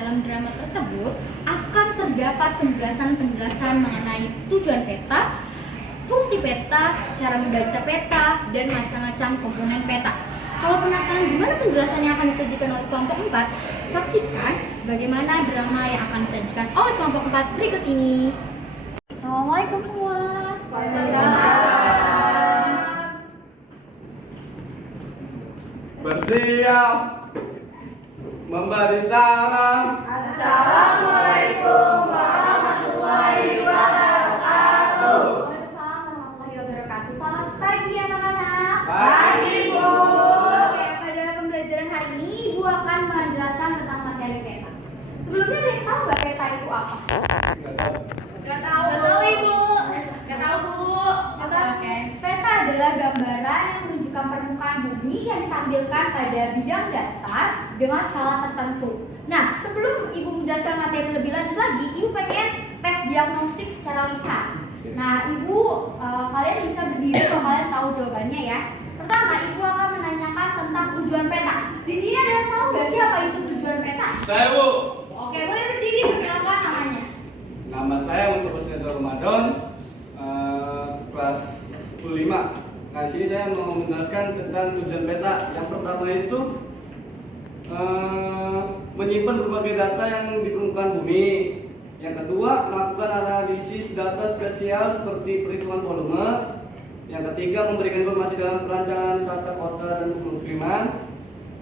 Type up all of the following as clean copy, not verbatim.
dalam drama tersebut akan terdapat penjelasan-penjelasan mengenai tujuan peta, fungsi peta, cara membaca peta, dan macam-macam komponen peta. Kalau penasaran gimana penjelasan yang akan disajikan oleh kelompok 4, saksikan bagaimana drama yang akan disajikan oleh kelompok 4 berikut ini. Assalamualaikum semua. Waalaikumsalam. Bersiap memberi salam. Assalamualaikum warahmatullahi wabarakatuh. Waalaikumsalam warahmatullahi wabarakatuh. Selamat pagi anak-anak. Pagi, Bu. Oke, pada pembelajaran hari ini Ibu akan menjelaskan tentang materi peta. Sebelumnya ada yang tahu nggak peta itu apa? Gak tahu, Ibu. Gak tahu, Bu. Oke. Peta adalah gambaran yang menunjukkan permukaan bumi yang ditampilkan pada bidang datar dengan skala tertentu. Nah, sebelum Ibu menjelaskan materi lebih lanjut lagi, Ibu pengen tes diagnostik secara lisan. Nah, Ibu kalian bisa berdiri kalau kalian tahu jawabannya ya. Pertama, Ibu akan menanyakan tentang tujuan peta. Di sini ada yang tahu nggak sih apa itu tujuan peta? Saya, Bu. Oke, boleh berdiri, perkenalkan namanya. Nama saya Mustafa Sinetro Ramadan, kelas 5. Nah, di sini saya mau menjelaskan tentang tujuan peta. Yang pertama itu menyimpan berbagai data yang di permukaan bumi. Yang kedua, melakukan analisis data spesial seperti perhitungan volume. Yang ketiga, memberikan informasi dalam perancangan tata kota dan pemukiman.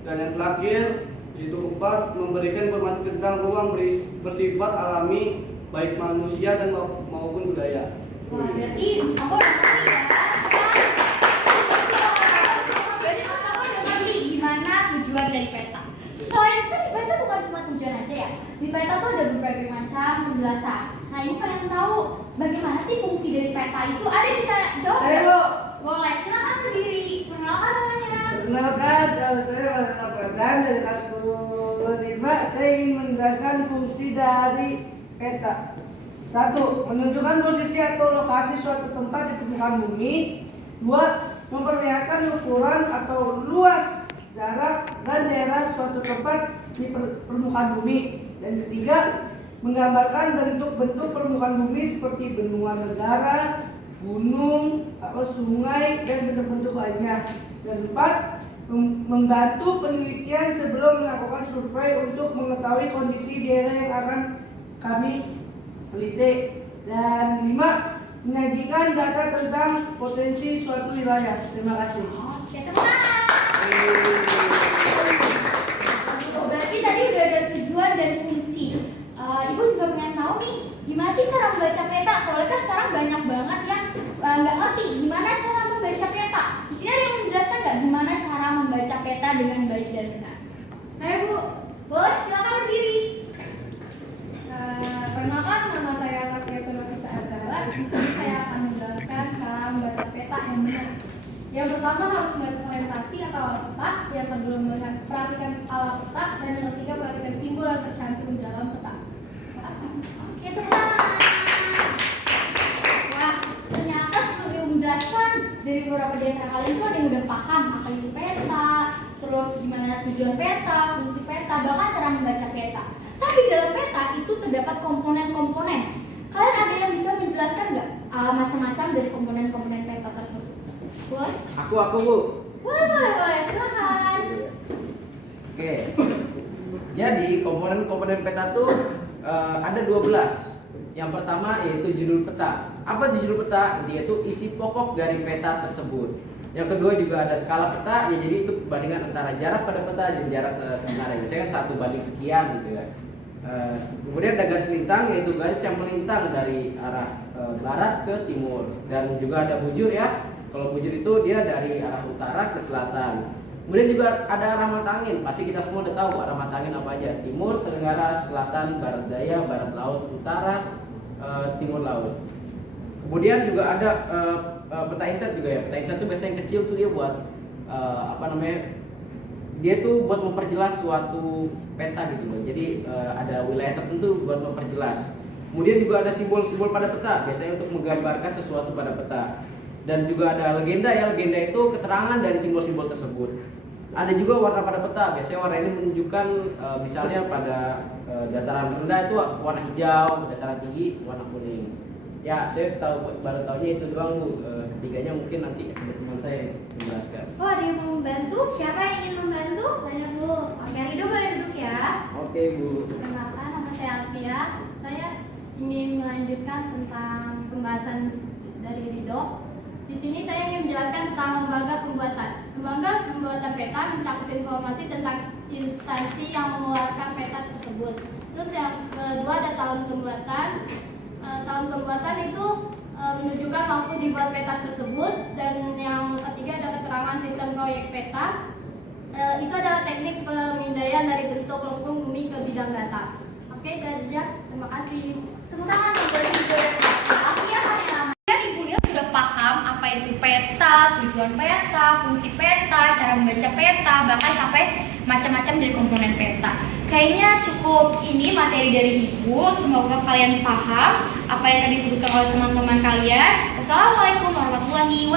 Dan yang terakhir, yaitu keempat, memberikan informasi tentang ruang bersifat alami baik manusia dan maupun budaya. Wah, berarti Mustafa udah ngerti ya. Berarti Mustafa udah ngerti gimana tujuan dari peta. Selain itu di peta bukan cuma tujuan aja ya. Di peta tuh ada berbagai macam penjelasan. Nah, Ibu pengen tahu bagaimana sih fungsi dari peta itu? Ada yang bisa jawab? Saya, nggak? Bu. Boleh, silakan berdiri. Perkenalkan namanya. Perkenalkan, kalau saya Maulana Pradhan dari kelas 5, saya ingin menjelaskan fungsi dari peta. 1. Menunjukkan posisi atau lokasi suatu tempat di permukaan bumi. 2. Memperlihatkan ukuran atau luas, jarak, dan daerah suatu tempat di permukaan bumi. Dan ketiga, menggambarkan bentuk-bentuk permukaan bumi seperti benua negara, gunung, atau sungai, dan bentuk-bentuk lainnya. Dan 4. Membantu penelitian sebelum melakukan survei untuk mengetahui kondisi daerah yang akan kami teliti. Dan 5. Menyajikan data tentang potensi suatu wilayah. Terima kasih. Oke, tepuk tangan. Berarti tadi udah ada tujuan dan fungsi. Ibu juga pengen tahu nih, gimana sih cara membaca peta? Soalnya kan sekarang banyak banget yang nggak ngerti gimana cara membaca peta. Di sini ada yang menjelaskan nggak gimana cara membaca peta dengan baik dan benar? Saya, Bu. Boleh, silakan berdiri. Perkenalkan, nama saya Tasya Nafisa Azhara. Di sini saya akan menjelaskan cara membaca peta yang benar. Yang pertama harus melihat orientasi atau arah peta. Yang kedua melihat perhatikan skala peta. Dan yang ketiga perhatikan simbol yang tercantum di dalam peta. Terima kasih. Oke, teman. Wah, ternyata seperti yang menjelaskan dari beberapa di antara kalian tuh ada yang udah paham apa itu peta, terus gimana tujuan peta, fungsi peta, bahkan cara membaca peta. Tapi dalam peta itu terdapat komponen-komponen. Kalian ada yang bisa menjelaskan nggak macam-macam dari komponen-komponen peta tersebut? Boleh? Aku, Bu. Boleh, silakan. Oke. Jadi komponen-komponen peta tuh ada 12. Yang pertama yaitu judul peta. Apa itu judul peta? Dia itu isi pokok dari peta tersebut. Yang kedua juga ada skala peta, ya jadi itu perbandingan antara jarak pada peta dan jarak sebenarnya. Biasanya kan 1:sekian gitu ya. Kemudian ada garis lintang, yaitu garis yang melintang dari arah barat ke timur. Dan juga ada bujur ya. Kalau bujur itu dia dari arah utara ke selatan. Kemudian juga ada arah mata angin. Pasti kita semua udah tahu arah mata angin apa aja. Timur, tenggara, selatan, barat daya, barat laut, utara, timur laut. Kemudian juga ada peta inset juga ya. Peta inset itu biasanya yang kecil tuh dia buat dia tuh buat memperjelas suatu peta gitu loh. Jadi ada wilayah tertentu buat memperjelas. Kemudian juga ada simbol-simbol pada peta, biasanya untuk menggambarkan sesuatu pada peta. Dan juga ada legenda ya, legenda itu keterangan dari simbol-simbol tersebut. Ada juga warna pada peta. Biasanya warna ini menunjukkan misalnya pada dataran rendah itu warna hijau, dataran tinggi warna kuning. Ya, saya baru tahunya itu doang Bu. Ketiganya mungkin nanti teman saya yang menjelaskan. Oh, ada yang mau membantu? Siapa yang ingin membantu? Saya Bu. Oke, Rido boleh duduk ya. Oke Bu. Perkenalkan, nama saya Alfia. Saya ingin melanjutkan tentang pembahasan dari Ridho. Di sini saya ingin menjelaskan tentang lembaga pembuatan. Lembaga pembuatan peta mencakup informasi tentang instansi yang mengeluarkan peta tersebut. Terus yang kedua ada tahun pembuatan. Tahun pembuatan itu menunjukkan waktu dibuat peta tersebut, dan yang ketiga ada keterangan sistem proyek peta. Itu adalah teknik pemindaian dari bentuk lengkung bumi ke bidang data. Oke, Dajjal, terima kasih. Tepuk tangan untuk Rido dan Kak. Aku ya kan yang namanya di kuliah sudah paham apa itu peta, tujuan peta, fungsi peta, cara membaca peta, bahkan sampai macam-macam dari komponen peta. Kayaknya cukup ini materi dari Ibu. Semoga kalian paham apa yang tadi disebutkan oleh teman-teman kalian. Wassalamualaikum warahmatullahi